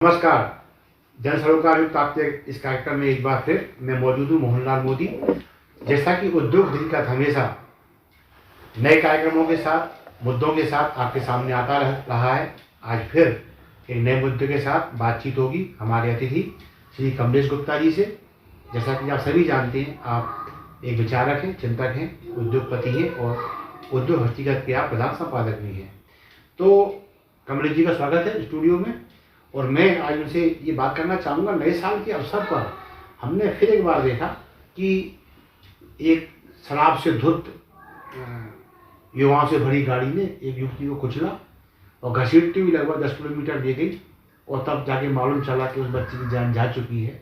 नमस्कार। जन सरोकार युक्त आपके इस कार्यक्रम में एक बार फिर मैं मौजूद हूँ मोहनलाल मोदी। जैसा कि उद्योग दिनकत हमेशा नए कार्यक्रमों के साथ मुद्दों के साथ आपके सामने आता रहा है, आज फिर एक नए मुद्दे के साथ बातचीत होगी हमारे अतिथि श्री कमलेश गुप्ता जी से। जैसा कि आप सभी जानते हैं, आप एक विचारक हैं, चिंतक हैं, उद्योगपति हैं और उद्योग हकीकत के आप प्रधान संपादक भी हैं। तो कमलेश जी का स्वागत है स्टूडियो में। और मैं आज उनसे ये बात करना चाहूँगा, नए साल के अवसर पर हमने फिर एक बार देखा कि एक शराब से धुत युवाओं से भरी गाड़ी ने एक युवती को कुचला और घसीटती हुई लगभग 10 किलोमीटर ले गई और तब जाके मालूम चला कि उस बच्चे की जान जा चुकी है।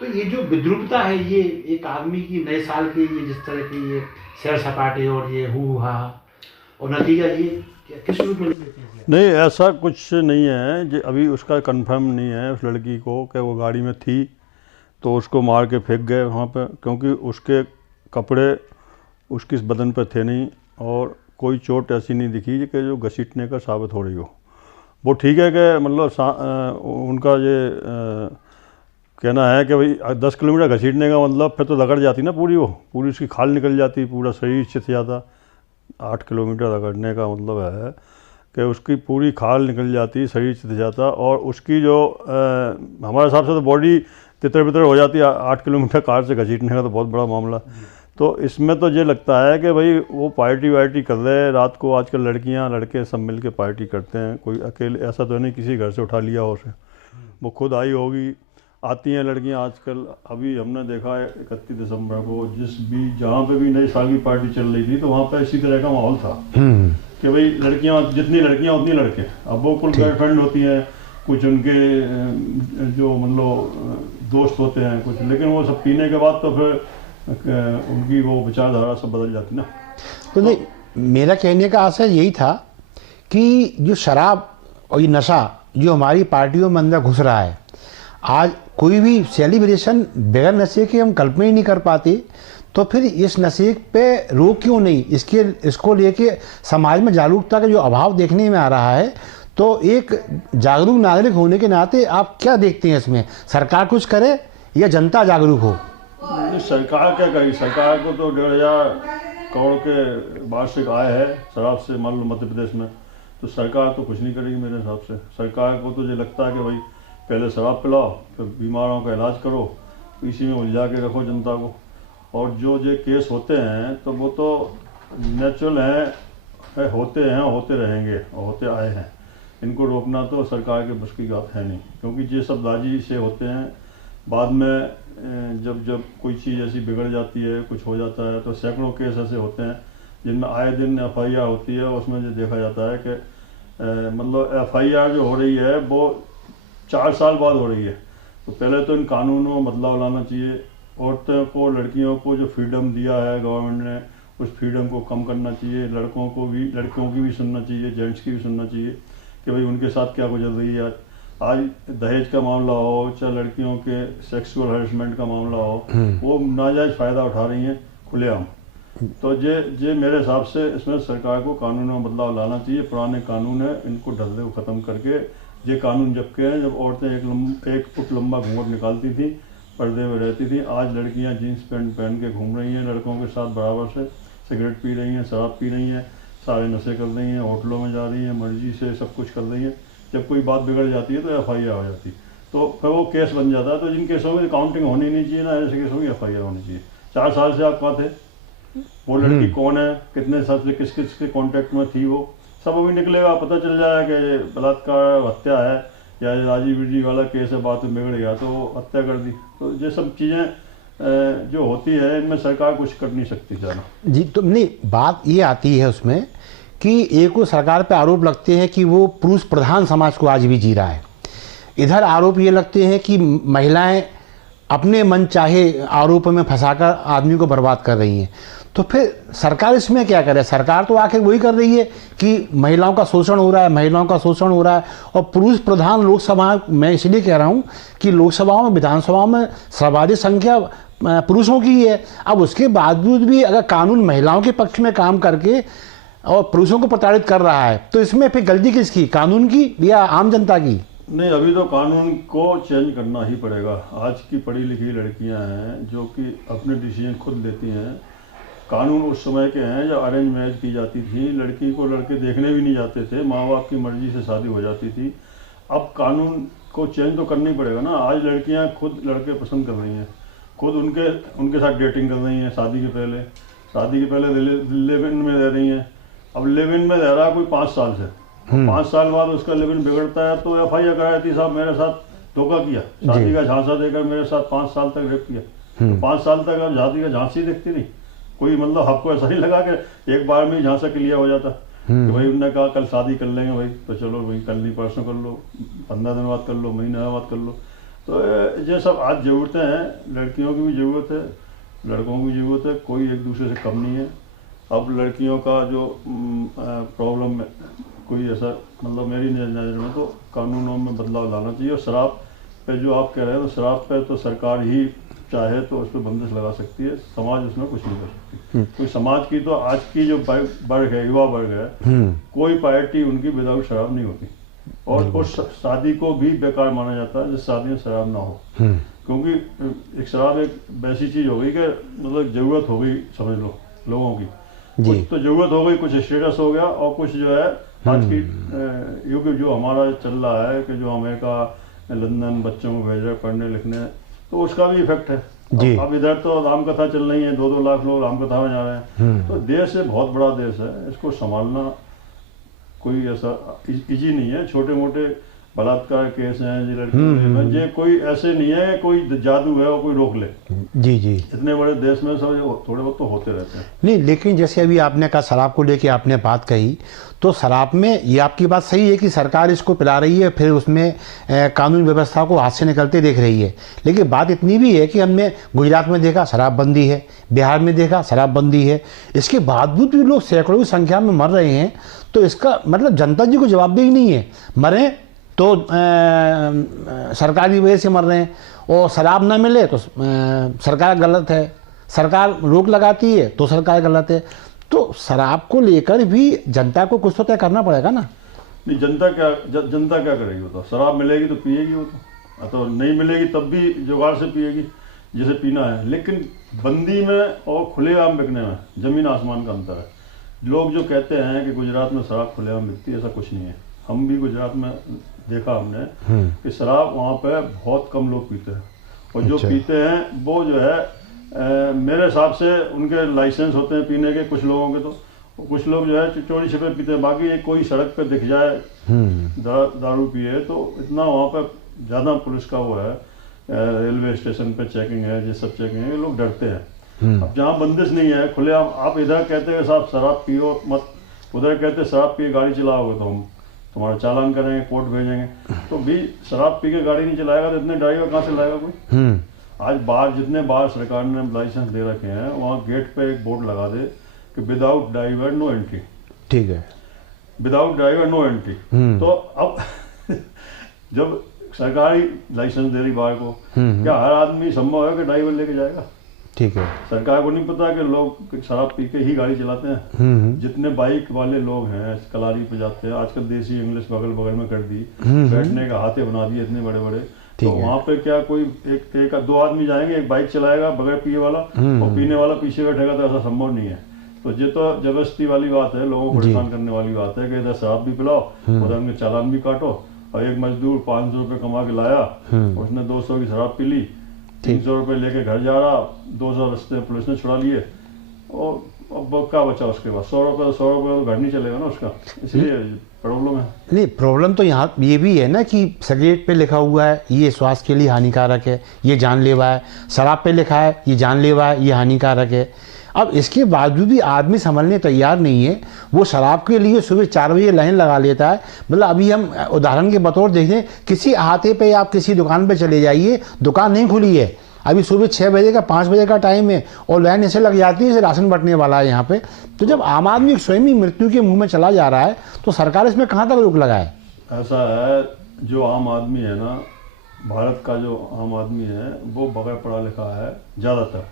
तो ये जो विद्रूपता है, ये एक आदमी की नए साल के ये जिस तरह के ये सैर सपाटे और ये हू हा और नतीजा ये किस रूप में लेते हैं? नहीं, ऐसा कुछ नहीं है जो अभी उसका कंफर्म नहीं है उस लड़की को कि वो गाड़ी में थी तो उसको मार के फेंक गए वहाँ पे, क्योंकि उसके कपड़े उसकी बदन पे थे नहीं और कोई चोट ऐसी नहीं दिखी कि जो घसीटने का साबित हो रही हो। वो ठीक है कि मतलब उनका ये कहना है कि भाई 10 किलोमीटर घसीटने का मतलब फिर तो रगड़ जाती ना पूरी, वो पूरी उसकी खाल निकल जाती, पूरा शरीर चित जाता। 8 किलोमीटर रगड़ने का मतलब है कि उसकी पूरी खाल निकल जाती, शरीर चित जाता और उसकी जो हमारे हिसाब से तो बॉडी तितर बितर हो जाती है। 8 किलोमीटर कार से घसीटने का तो बहुत बड़ा मामला। तो इसमें तो ये लगता है कि भाई वो पार्टी वार्टी कर रहे हैं रात को। आजकल लड़कियां लड़के सब मिल के पार्टी करते हैं, कोई अकेले ऐसा तो नहीं किसी घर से उठा लिया हो उसे, वो खुद आई होगी। आती हैं लड़कियां आजकल। अभी हमने देखा है 31 दिसंबर को जहाँ पे भी नई साल की पार्टी चल रही थी तो वहाँ पे इसी तरह का माहौल था कि भाई लड़कियां, जितनी लड़कियां उतनी लड़के। अब वो कुल गर्लफ्रेंड होती हैं, कुछ उनके जो मतलब दोस्त होते हैं कुछ, लेकिन वो सब पीने के बाद तो फिर उनकी वो विचारधारा सब बदल जाती ना। तो नहीं, मेरा कहने का आशय यही था कि जो शराब और ये नशा जो हमारी पार्टियों में अंदर घुस रहा है, आज कोई भी सेलिब्रेशन बगैर नशे के हम कल्पना ही नहीं कर पाते। तो फिर इस नशे पे रोक क्यों नहीं? इसको लेके समाज में जागरूकता का जो अभाव देखने में आ रहा है, तो एक जागरूक नागरिक होने के नाते आप क्या देखते हैं इसमें? सरकार कुछ करे या जनता जागरूक हो? सरकार क्या करेगी? सरकार को तो 1,500 करोड़ के वार्षिक आय है शराब से, मान लो मध्य प्रदेश में। तो सरकार तो कुछ नहीं करेगी मेरे हिसाब से। सरकार को तो ये लगता है कि भाई पहले शराब पिलाओ, फिर बीमारों का इलाज करो, इसी में उलझा के रखो जनता को। और जो केस होते हैं तो वो तो नेचुरल हैं, होते हैं, होते रहेंगे और होते आए हैं। इनको रोकना तो सरकार के बस की बात है नहीं, क्योंकि ये सब दाजी से होते हैं। बाद में जब कोई चीज़ ऐसी बिगड़ जाती है, कुछ हो जाता है, तो सैकड़ों केस ऐसे होते हैं जिनमें आए दिन FIR होती है। उसमें जो देखा जाता है कि मतलब FIR जो हो रही है वो 4 साल बाद हो रही है। तो पहले तो इन कानूनों में बदलाव लाना चाहिए। औरतों को, लड़कियों को जो फ्रीडम दिया है गवर्नमेंट ने, उस फ्रीडम को कम करना चाहिए। लड़कों की भी सुनना चाहिए, जेंट्स की भी सुनना चाहिए कि भाई उनके साथ क्या गुजर रही है। आज दहेज का मामला हो, चाहे लड़कियों के सेक्सुअल हरेसमेंट का मामला हो, वो नाजायज़ फ़ायदा उठा रही हैं खुलेआम। तो ये मेरे हिसाब से इसमें सरकार को कानूनों में बदलाव लाना चाहिए। पुराने कानून है, इनको ढलने को ख़त्म करके ये कानून जब के हैं, जब औरतें 1 फुट लंबा घूंघट निकालती थी, पर्दे में रहती थी, आज लड़कियां जीन्स पैंट पहन के घूम रही हैं लड़कों के साथ बराबर से, सिगरेट पी रही हैं, शराब पी रही हैं, सारे नशे कर रही हैं, होटलों में जा रही हैं, मर्जी से सब कुछ कर रही हैं। जब कोई बात बिगड़ जाती है तो FIR हो जाती, तो फिर वो केस बन जाता है। तो जिन केसों में काउंटिंग होनी नहीं चाहिए ना, ऐसे केसों में FIR होनी चाहिए। 4 साल से आप कहाँ थे? वो लड़की कौन है, कितने साल से किस किस के कॉन्टेक्ट में थी, वो सब अभी निकलेगा, पता चल जाएगा कि बलात्कार हत्या है या राजीव बिरजी वाला केस है, बात में बिगड़ गया तो हत्या कर दी। तो ये सब चीज़ें जो होती है, इनमें सरकार कुछ कर नहीं सकती ज़्यादा जी। तो नहीं, बात ये आती है उसमें कि एक वो सरकार पे आरोप लगते हैं कि वो पुरुष प्रधान समाज को आज भी जी रहा है। इधर आरोप ये लगते हैं कि महिलाएं अपने मन चाहे आरोप में फंसाकर आदमी को बर्बाद कर रही हैं। तो फिर सरकार इसमें क्या करे? सरकार तो आखिर वही कर रही है कि महिलाओं का शोषण हो रहा है, महिलाओं का शोषण हो रहा है। और पुरुष प्रधान लोकसभा, मैं इसलिए कह रहा हूँ कि लोकसभाओं में, विधानसभाओं में सर्वाधिक संख्या पुरुषों की ही है। अब उसके बावजूद भी अगर कानून महिलाओं के पक्ष में काम करके और पुरुषों को प्रताड़ित कर रहा है, तो इसमें फिर गलती किसकी? कानून की या आम जनता की? नहीं, अभी तो कानून को चेंज करना ही पड़ेगा। आज की पढ़ी लिखी लड़कियां हैं जो कि अपने डिसीजन खुद लेती हैं। कानून उस समय के हैं जब अरेंज मैरिज की जाती थी, लड़की को लड़के देखने भी नहीं जाते थे, माँ बाप की मर्जी से शादी हो जाती थी। अब कानून को चेंज तो करना ही पड़ेगा ना। आज लड़कियां खुद लड़के पसंद कर रही हैं, खुद उनके साथ डेटिंग कर रही हैं। शादी के पहले लिव इन में रह रही हैं। अब लिव इन में रह रहा है कोई 5 साल से, 5 साल बाद उसका लिव इन बिगड़ता है तो FIR कराई थी, साहब मेरे साथ धोखा किया, शादी का झांसा देकर मेरे साथ 5 साल तक रेप किया। तो 5 साल तक आप शादी का झांसी देखती नहीं, कोई मतलब आपको ऐसा नहीं लगा कि एक बार में ही झांसा क्लियर हो जाता कि भाई उन्होंने कहा कल शादी कर लेंगे भाई, तो चलो भाई कल नहीं परसों कर लो, 15 दिन बाद कर लो, महीने बाद कर लो। तो ये सब आज ज़रूरतें हैं, लड़कियों की भी ज़रूरत है, लड़कों की ज़रूरत है, कोई एक दूसरे से कम नहीं है। अब लड़कियों का जो प्रॉब्लम है कोई ऐसा मतलब मेरी नज़र में तो कानूनों में बदलाव लाना चाहिए। और शराब पे जो आप कह रहे हैं तो शराब पे तो सरकार ही चाहे तो उस पर बंदिश लगा सकती है, समाज उसमें कुछ नहीं कर सकती। कोई समाज की तो आज की जो वर्ग है, युवा वर्ग है, कोई पार्टी उनकी विदाउट शराब नहीं होती। और उस शादी को भी बेकार माना जाता है जिस शादी में शराब ना हो, क्योंकि एक शराब एक वैसी चीज़ हो गई कि मतलब ज़रूरत हो गई, समझ लो लोगों की कुछ तो ज़रूरत हो गई, कुछ स्टेटस हो गया, और कुछ जो है आज की युग जो हमारा चल रहा है कि जो अमेरिका लंदन बच्चों को भेज रहे पढ़ने लिखने, तो उसका भी इफेक्ट है। अब इधर तो रामकथा चल रही है, 2-2 लाख लोग रामकथा में जा रहे हैं। तो देश है, बहुत बड़ा देश है, इसको संभालना कोई ऐसा इजी नहीं है। छोटे मोटे बलात्कार केस हैं जी लड़कियों ये कोई ऐसे नहीं है कोई जादू है और कोई रोक ले। जी जी, इतने बड़े देश में सब थोड़े बहुत तो होते रहते हैं। नहीं, लेकिन जैसे अभी आपने कहा शराब को लेके आपने बात कही, तो शराब में ये आपकी बात सही है कि सरकार इसको पिला रही है, फिर उसमें कानून व्यवस्था को हाथ से निकलते देख रही है। लेकिन बात इतनी भी है कि हमने गुजरात में देखा शराबबंदी है, बिहार में देखा शराबबंदी है, इसके बावजूद भी लोग सैकड़ों की संख्या में मर रहे हैं। तो इसका मतलब जनता जी को जवाबदेही नहीं है, मरें तो सरकारी वजह से मर रहे हैं, और शराब ना मिले तो सरकार गलत है, सरकार रोक लगाती है तो सरकार गलत है। तो शराब को लेकर भी जनता को कुछ तो तय करना पड़ेगा ना। नहीं, जनता क्या करेगी? वो तो शराब मिलेगी तो पिएगी, वो तो नहीं मिलेगी तब भी जुगाड़ से पिएगी जिसे पीना है। लेकिन बंदी में और खुलेआम बिकने में जमीन आसमान का अंतर है। लोग जो कहते हैं कि गुजरात में शराब खुलेआम बिकती है, ऐसा कुछ नहीं है। हम भी गुजरात में देखा हमने कि शराब वहाँ पे बहुत कम लोग पीते हैं, और जो पीते हैं वो जो है मेरे हिसाब से उनके लाइसेंस होते हैं पीने के, कुछ लोगों के तो कुछ लोग जो है चोरी छिपे पीते हैं। बाकी कोई सड़क पे दिख जाए दारू पिए तो इतना वहाँ पे ज़्यादा पुलिस का वो है, रेलवे स्टेशन पे चेकिंग है, ये सब चेकिंग है, लोग डरते हैं। अब जहाँ बंदिश नहीं है खुलेआम, आप इधर कहते हैं साहब शराब पियो मत, उधर कहते शराब पिए गाड़ी चलाओगे तो हम तुम्हारा चालान करेंगे, कोर्ट भेजेंगे। तो भी शराब पी के गाड़ी नहीं चलाएगा तो इतने ड्राइवर कहाँ से लाएगा कोई? आज बाहर जितने बाहर सरकार ने लाइसेंस दे रखे हैं वहाँ गेट पे एक बोर्ड लगा दे कि विदाउट ड्राइवर नो एंट्री। ठीक है, विदाउट ड्राइवर नो एंट्री। तो अब जब सरकारी लाइसेंस दे रही बाहर को, क्या हर आदमी संभव है कि ड्राइवर लेके जाएगा? ठीक है, सरकार को नहीं पता कि लोग शराब पी के ही गाड़ी चलाते हैं। जितने बाइक वाले लोग हैं कलारी पे जाते हैं, आजकल देसी इंग्लिश बगल बगल में कर दी, बैठने का हाथे बना दिए इतने बड़े बड़े। तो वहाँ पे क्या कोई एक 2 आदमी जाएंगे, एक बाइक चलाएगा बगैर पिए वाला और पीने वाला पीछे बैठेगा, तो ऐसा संभव नहीं है। तो ये तो जबरदस्ती वाली बात है, लोगों को परेशान करने वाली बात है कि इधर शराब भी पिलाओ उधर उनके चालान भी काटो। और एक मजदूर 500 रुपये कमा के लाया, उसने 200 की शराब पी ली, 300 रुपये लेके घर जा रहा, 200 रास्ते पुलिस ने छुड़ा लिए, और अब क्या बचा उसके बाद? 100 रुपये तो घर नहीं चलेगा ना उसका, इसलिए प्रॉब्लम है। नहीं, प्रॉब्लम तो यहाँ ये भी है ना कि सिगरेट पे लिखा हुआ है ये स्वास्थ्य के लिए हानिकारक है, ये जानलेवा है, शराब पे लिखा है ये जानलेवा है, ये हानिकारक है। अब इसके बावजूद भी आदमी संभलने तैयार नहीं है, वो शराब के लिए सुबह 4 बजे लाइन लगा लेता है। मतलब अभी हम उदाहरण के बतौर देखें, किसी अहाते पे आप किसी दुकान पे चले जाइए, दुकान नहीं खुली है, अभी सुबह 6 बजे का 5 बजे का टाइम है, और लाइन ऐसे लग जाती है जैसे राशन बंटने वाला है यहाँ पे। तो जब आम आदमी स्वयं ही मृत्यु के मुंह में चला जा रहा है तो सरकार इसमें कहाँ तक रोक लगाए? ऐसा है, जो आम आदमी है ना, भारत का जो आम आदमी है वो बगैर पढ़ा लिखा है ज़्यादातर।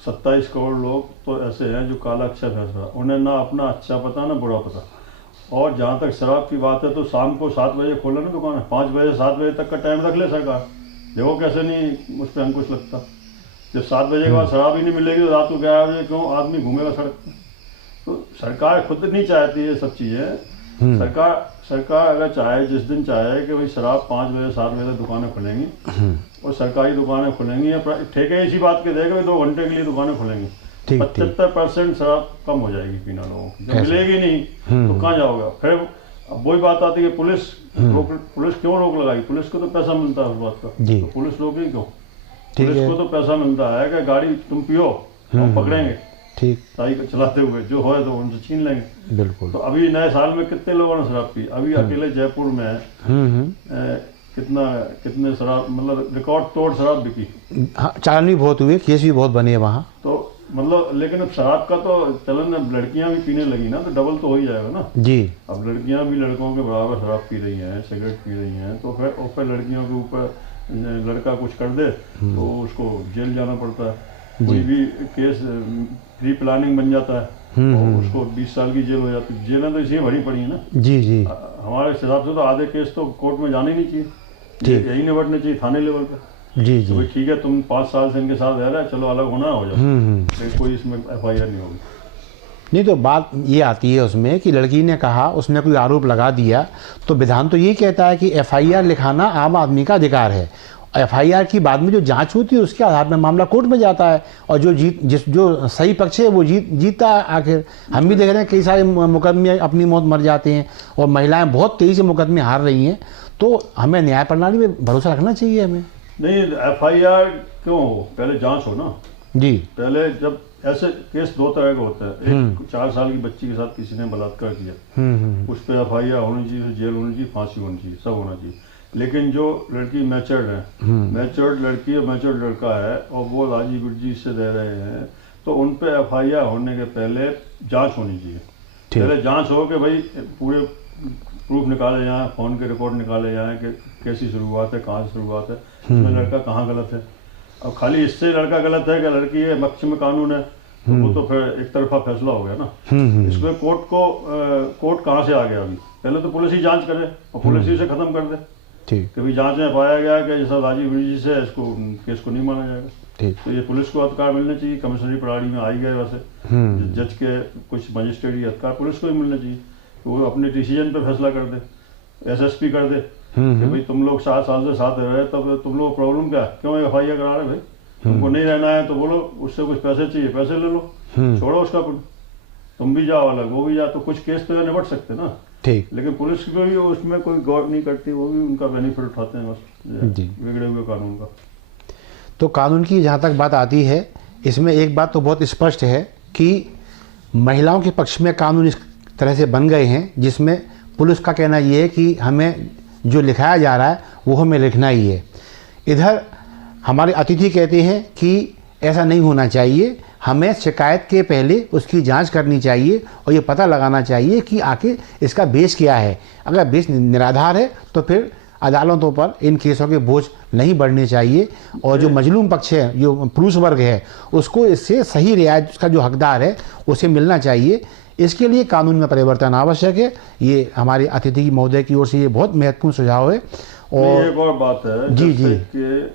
27 करोड़ लोग तो ऐसे हैं जो काला अच्छा फैसला, उन्हें ना अपना अच्छा पता ना बुरा पता। और जहाँ तक शराब की बात है तो शाम को 7 बजे खोले ना दुकान, 5 बजे 7 बजे तक का टाइम रख ले सरकार, देखो कैसे नहीं उस पर अंकुश लगता। जब 7 बजे के बाद शराब ही नहीं मिलेगी तो रात को 11 बजे क्यों आदमी घूमेगा सड़क पर? तो सरकार खुद नहीं चाहती ये सब चीज़ें। सरकार अगर चाहे, जिस दिन चाहे कि भाई शराब 5 बजे 7 बजे तक दुकानें खुलेंगी और सरकारी दुकानें खुलेंगी, या ठेके इसी बात के देगा 2 घंटे के लिए दुकानें खुलेंगी, 75% शराब कम हो जाएगी पीना लोगों की। जब मिलेगी नहीं तो कहाँ जाओगे? फिर अब वही बात आती है कि पुलिस क्यों रोक लगाई? पुलिस को तो पैसा मिलता है उस बात का, तो पुलिस रोकेगी क्यों? पुलिस को तो पैसा मिलता है कि गाड़ी तुम पियो हम पकड़ेंगे, ठीक साइकिल चलाते हुए जो है तो उनसे छीन लेंगे। बिल्कुल। तो अभी नए साल में कितने लोगों ने शराब पी? अभी अकेले जयपुर में कितने शराब, मतलब रिकॉर्ड तोड़ शराब बिकी। हाँ, चालान भी बहुत हुए, केस भी बहुत बने वहाँ। तो मतलब लेकिन अब शराब का तो चलन, अब लड़कियां भी पीने लगी ना, तो डबल तो हो ही जाएगा ना जी। अब लड़कियां भी लड़कों के बराबर शराब पी रही हैं, सिगरेट पी रही हैं, तो फिर लड़कियों के ऊपर लड़का कुछ कर दे तो उसको जेल जाना पड़ता है। कोई भी केस प्री प्लानिंग बन जाता है और उसको 20 साल की जेल हो जाती है। जेलें तो इसी भरी पड़ी है ना जी जी। हमारे हिसाब से तो आधे केस तो कोर्ट में जाने नहीं चाहिए, यही निपटने चाहिए थाने लेवल पर जी जी। तो ठीक है, तुम 5 साल से इनके साथ रह रहे, चलो अलग होना हो जाए, कोई इसमें FIR नहीं होगी। नहीं, तो बात ये आती है उसमें कि लड़की ने कहा, उसने कोई आरोप लगा दिया, तो विधान तो ये कहता है कि FIR लिखाना आम आदमी का अधिकार है। FIR की बाद में जो जांच होती है उसके आधार में मामला कोर्ट में जाता है और जो सही पक्ष है वो जीतता है। आखिर हम भी देख रहे हैं कई सारे मुकदमे अपनी मौत मर जाते हैं और महिलाएं बहुत तेजी से मुकदमे हार रही हैं। तो हमें न्याय प्रणाली में भरोसा रखना चाहिए। हमें नहीं, FIR क्यों हो, पहले जांच हो ना जी। पहले जब ऐसे केस 2 तरह के होते हैं, एक 4 साल की बच्ची के साथ किसी ने बलात्कार किया, उस पर FIR होनी चाहिए, जेल होनी चाहिए, फांसी होनी चाहिए, सब होना चाहिए। लेकिन जो लड़की मैच्योर्ड है, मैच्योर्ड लड़की और मैच्योर्ड लड़का है और वो राजी बिरजी से रह रहे हैं, तो उन पे FIR होने के पहले जांच होनी चाहिए। पहले जांच हो कि भाई पूरे प्रूफ निकाले जाएं, फ़ोन के रिकॉर्ड निकाले जाएं कि कैसी शुरुआत है, कहाँ से शुरुआत है, इसमें लड़का कहाँ गलत है। अब खाली इससे लड़का गलत है कि लड़की है, पक्ष में कानून है, तो वो तो फिर एक तरफा फैसला हो गया ना। इसमें कोर्ट कहाँ से आ गया? अभी पहले तो पुलिस ही जांच करे और पुलिस ही से खत्म कर दे। ठीक, कभी जांच में पाया गया कि जैसा राजीव बिरजी से इसको केस को नहीं माना जाएगा। ठीक, तो ये पुलिस को अधिकार मिलना चाहिए, कमिश्नरी प्रणाली में आई गए वैसे जज के कुछ मजिस्ट्रेटी अधिकार पुलिस को ही मिलना चाहिए, तो वो अपने डिसीजन पे फैसला कर दे, SSP कर दे कि भाई तुम लोग 7 साल से साथ रहे, तब तुम लोग प्रॉब्लम क्या, क्यों FIR करा रहे? भाई तुमको नहीं रहना है तो बोलो, उससे कुछ पैसे चाहिए, पैसे ले लो, छोड़ो उसका, तुम भी जाओ अलग, वो भी जाओ, तो कुछ केस तो निपट सकते ना। ठीक, लेकिन पुलिस को भी उसमें कोई गौर नहीं करती, वो भी उनका बेनिफिट उठाते हैं बस बिगड़े हुए कानून का। तो कानून की जहाँ तक बात आती है, इसमें एक बात तो बहुत स्पष्ट है कि महिलाओं के पक्ष में कानून इस तरह से बन गए हैं जिसमें पुलिस का कहना ये है कि हमें जो लिखाया जा रहा है वो हमें लिखना ही है। इधर हमारे अतिथि कहते हैं कि ऐसा नहीं होना चाहिए, हमें शिकायत के पहले उसकी जांच करनी चाहिए और ये पता लगाना चाहिए कि आखिर इसका बेस क्या है। अगर बेस निराधार है तो फिर अदालतों पर इन केसों के बोझ नहीं बढ़ने चाहिए और जो मजलूम पक्ष है, जो पुरुष वर्ग है, उसको इससे सही रियायत, उसका जो हकदार है उसे मिलना चाहिए। इसके लिए कानून में परिवर्तन आवश्यक है। ये हमारे अतिथि महोदय की ओर से ये बहुत महत्वपूर्ण सुझाव है। और एक और बात है जी जी कि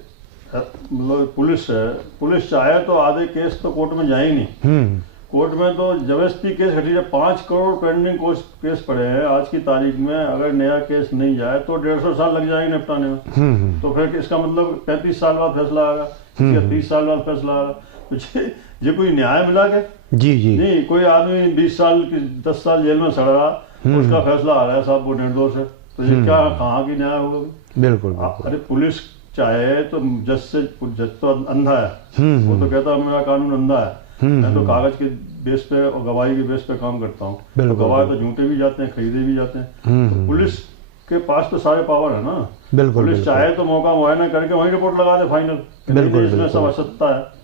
मतलब पुलिस चाहे तो आधे केस तो कोर्ट में जाए नहीं। कोर्ट में तो जबरदस्ती केस घटी है, 5 करोड़ पेंडिंग केस पड़े हैं आज की तारीख में। अगर नया केस नहीं जाए तो 150 साल लग जाएंगे निपटाने में। तो फिर इसका मतलब 35 साल बाद फैसला आएगा, 30 साल बाद फैसला आएगा। ये कोई न्याय मिला के जी जी नहीं, कोई आदमी 20 साल की 10 साल जेल में सड़ रहा, उसका फैसला आ रहा है साहब वो निर्दोष है, तो ये क्या कहाँ की न्याय होगा? बिल्कुल। अरे पुलिस चाहे तो जज तो अंधा है, वो तो कहता है मेरा कानून अंधा है, मैं तो कागज के बेस पे और गवाही के बेस पे काम करता हूँ। तो गवाह तो झूठे भी जाते हैं, खरीदे भी जाते हैं। तो पुलिस के पास तो सारे पावर है ना। बिल्कुल, पुलिस चाहे तो मौका मुआयना करके वहीं रिपोर्ट लगा दे फाइनल, बिल्कुल इसमें सब असत्ता है।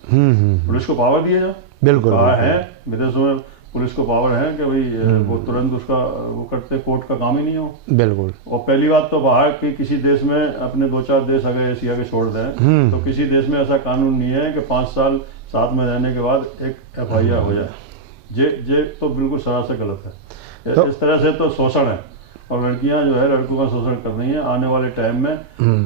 पुलिस को पावर दिए जाए, बिल्कुल है विदेशों में पुलिस को पावर है कि भाई वो तुरंत उसका वो करते, कोर्ट का काम ही नहीं हो। बिल्कुल। और पहली बात तो बाहर के किसी देश में, अपने 2-4 देश अगर एशिया के छोड़ दें तो किसी देश में ऐसा कानून नहीं है कि 5 साल साथ में रहने के बाद एक FIR हो जाए। ये तो बिल्कुल सरासर गलत है। तो इस तरह से तो शोषण है, और लड़कियां जो है लड़कों का शोषण कर रही हैं। आने वाले टाइम में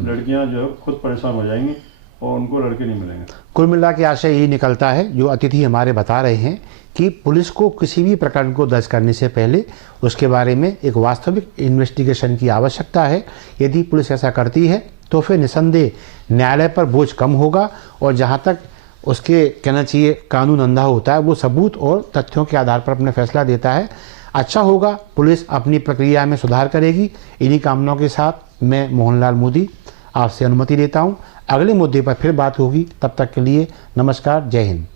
लड़कियां जो है खुद परेशान हो जाएंगी और उनको लड़के नहीं मिलेंगे। कुल मिला के आशय यही निकलता है, जो अतिथि हमारे बता रहे हैं, कि पुलिस को किसी भी प्रकरण को दर्ज करने से पहले उसके बारे में एक वास्तविक इन्वेस्टिगेशन की आवश्यकता है। यदि पुलिस ऐसा करती है तो फिर निसंदेह न्यायालय पर बोझ कम होगा, और जहाँ तक उसके कहना चाहिए कानून अंधा होता है, वो सबूत और तथ्यों के आधार पर अपना फैसला देता है। अच्छा होगा, पुलिस अपनी प्रक्रिया में सुधार करेगी। इन्हीं कामनाओं के साथ मैं मोहनलाल मोदी आपसे अनुमति लेता हूँ। अगले मुद्दे पर फिर बात होगी, तब तक के लिए नमस्कार, जय हिंद।